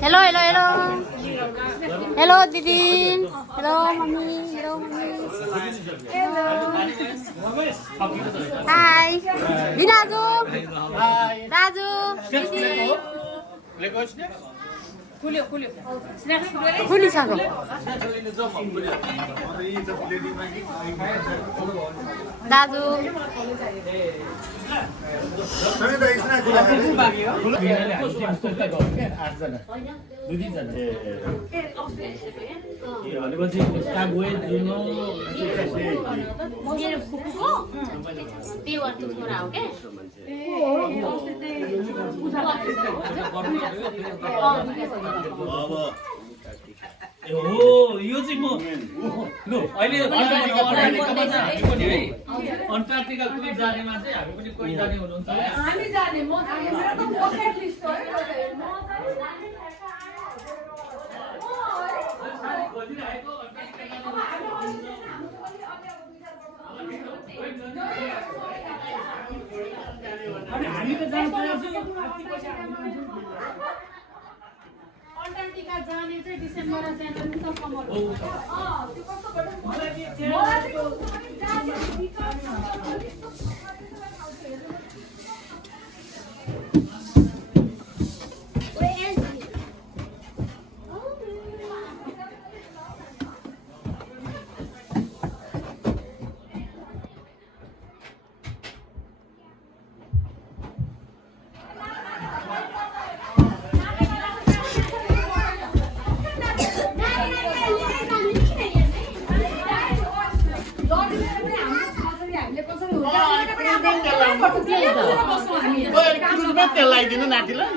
Hello, hello, hello. Hello, Didi. Hello, mommy. Hello, mommy. Hello. Hi. Dinaju. Hi. Daju. Didi. खुलिसक्यो दाजु यो चाहिँ म लु अहिले अन्टार्कटिका कोही जानेमा चाहिँ हामी पनि कोही जाने हुनुहुन्छ हामी जाने म जाने मेरो त बकेट लिस्ट हो हामी त जान अन्टार्कटिका जाने चाहिँ डिसेम्बर जनवरी त समर हो त्यो कस्तो गर्नु लगाइदिनु नातिलाई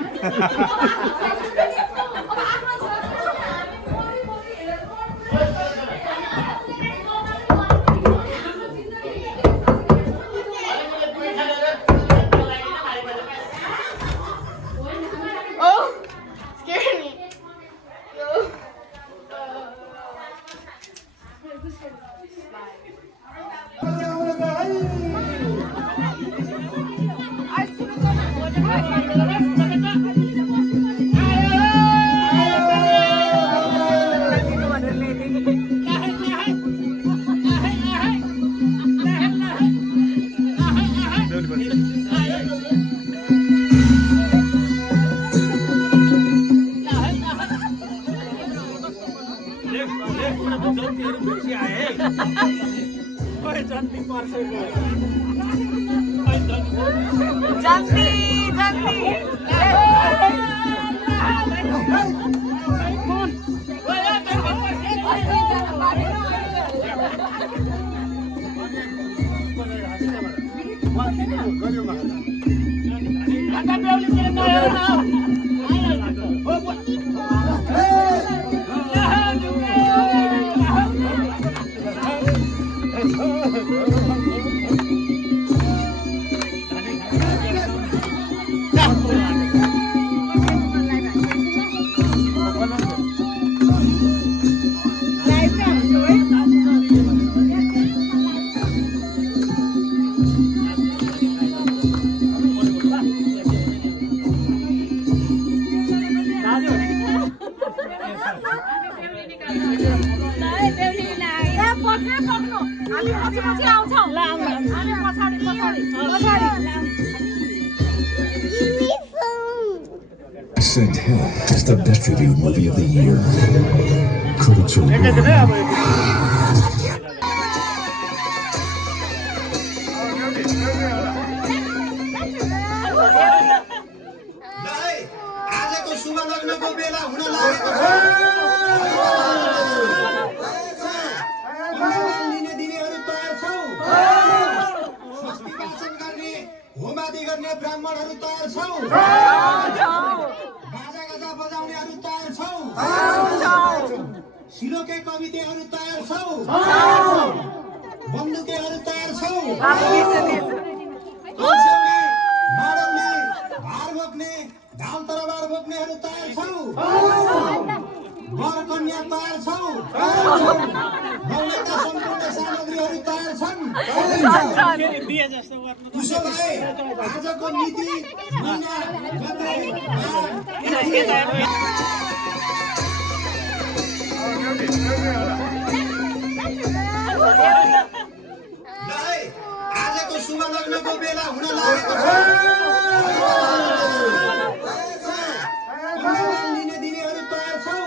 Saint Hill is the best reviewed movie of the year. Critics are ब्राह्मणहरु तयार छौ बाजा गाजा बजाउनेहरु तयार छौ सिलोके कवितेहरु तयार छौ बन्दुकेहरु तयार छौ माडलले भार बोक्ने ढाल तरबार बोक्नेहरु तयार छौ वर कन्या तयार छौ गौनका सम्पूर्ण सामग्रीहरु कविताहरू तयार छन् उसो भए आजको नीति महिना गते आजको शुभ लग्नको बेला हुन लागेको छ लिने दिनेहरू तयार छौ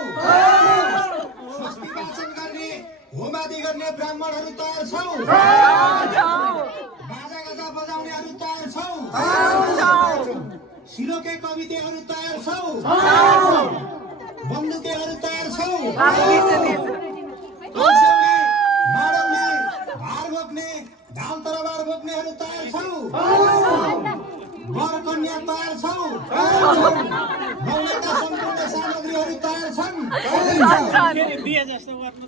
स्वस्ति वाचन गर्ने होमादि गर्ने ब्राह्मणहरू तयार छौ बाजा गाजा बजाउनेहरू तयार छौ सिरोके कवितेहरू तयार छौ बन्दुकेहरू तयार छौ माडौने भार बोक्ने धाल तरबार बोक्नेहरू तयार छौ वर कन्या तयार छौ गौनका सम्पूर्ण सामग्रीहरू तयार छन्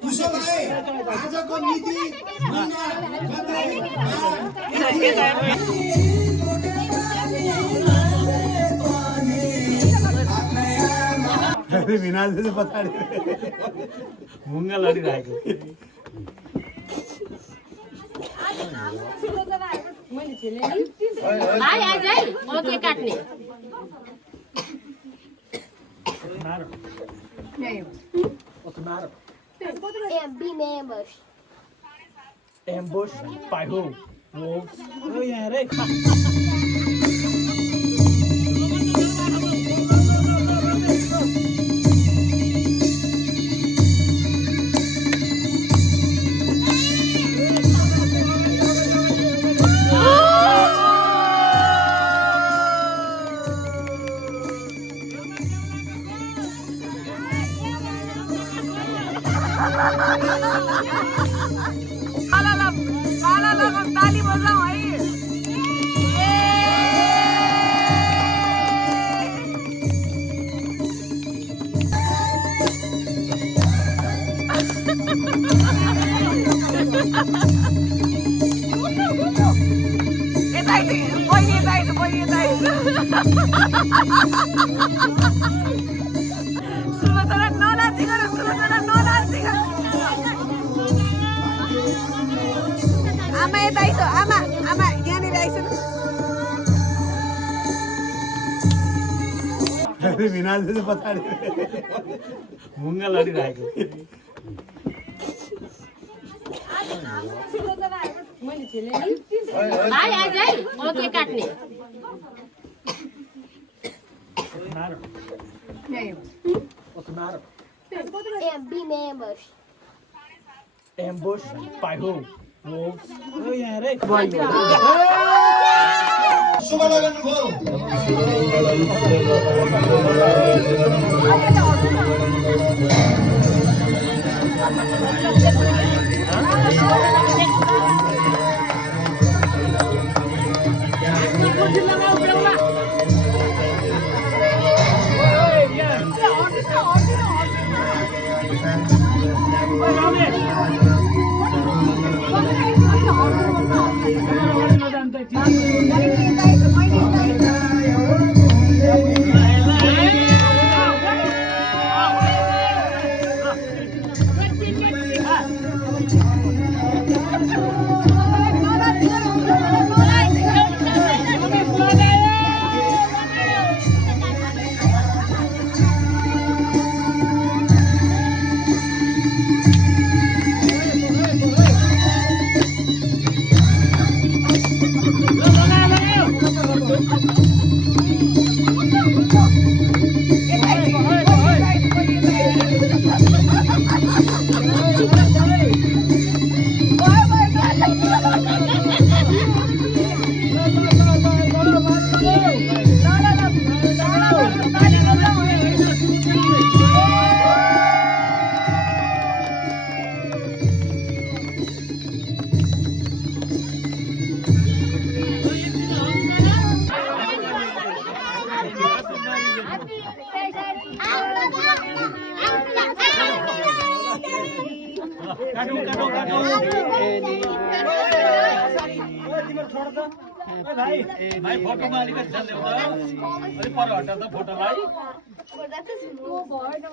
उसो भए आजको नीति महिना गते विनाश पता मुङ्गा लडिरहेको भाइ आज है म के काट्ने Be members. Ambush by who? Wolves. Oh yeah, right. ताली बजाऊ है आमा यता आइसो आमा आमा यहाँनिर आइसो विनाश पता मुङ्गा लडिरहेको भाइ आज है म के काट्ने Be members. Ambush by who? Wolves. Oh yeah, right. शुभ लगन भयो भाइ फोटोमा अलिकति ध्यान देऊ त अलि पर हटा त फोटोलाई But that is more bored.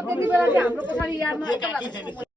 त्यति बेला चाहिँ हाम्रो पछाडि यादमा